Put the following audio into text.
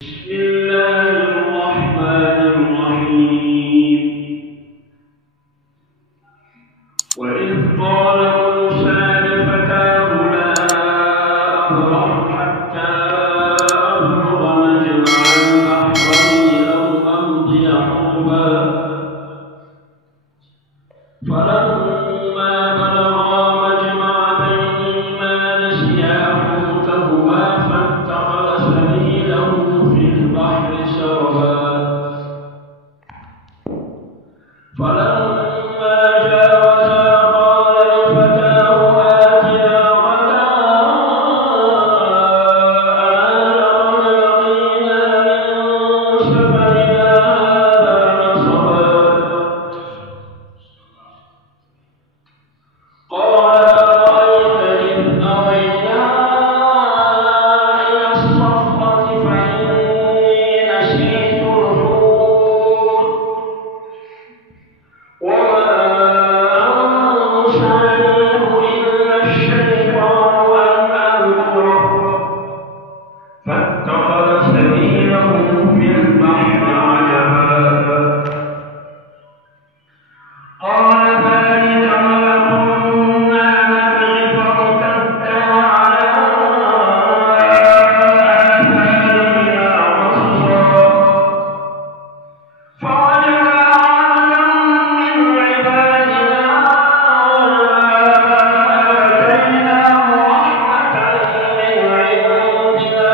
بسم الله الرحمن الرحيم. وإذ قال موسى لفتاه لا أبرح حتى أبلغ مجمع البحرين أو أمضي حقبا فلما بلغا مجمع بينهما نسيا حوتهما فاتخذ سبيله في البحر سربا فلما جاوزا قال لفتاه آتنا غداءنا لقد لقينا من سفرنا هذا نصبا قال أرأيت إذ أوينا إلى الصخرة فإني نسيت الحوت وما أنسانيه إلا الشيطان أن أذكره فاتخذ سبيله في البحر عجبا قال ذلك ما كنا نبغي فارتدا على آثارهما قصصا فوجدا عبدا من عبادنا آتيناه رحمة من عندنا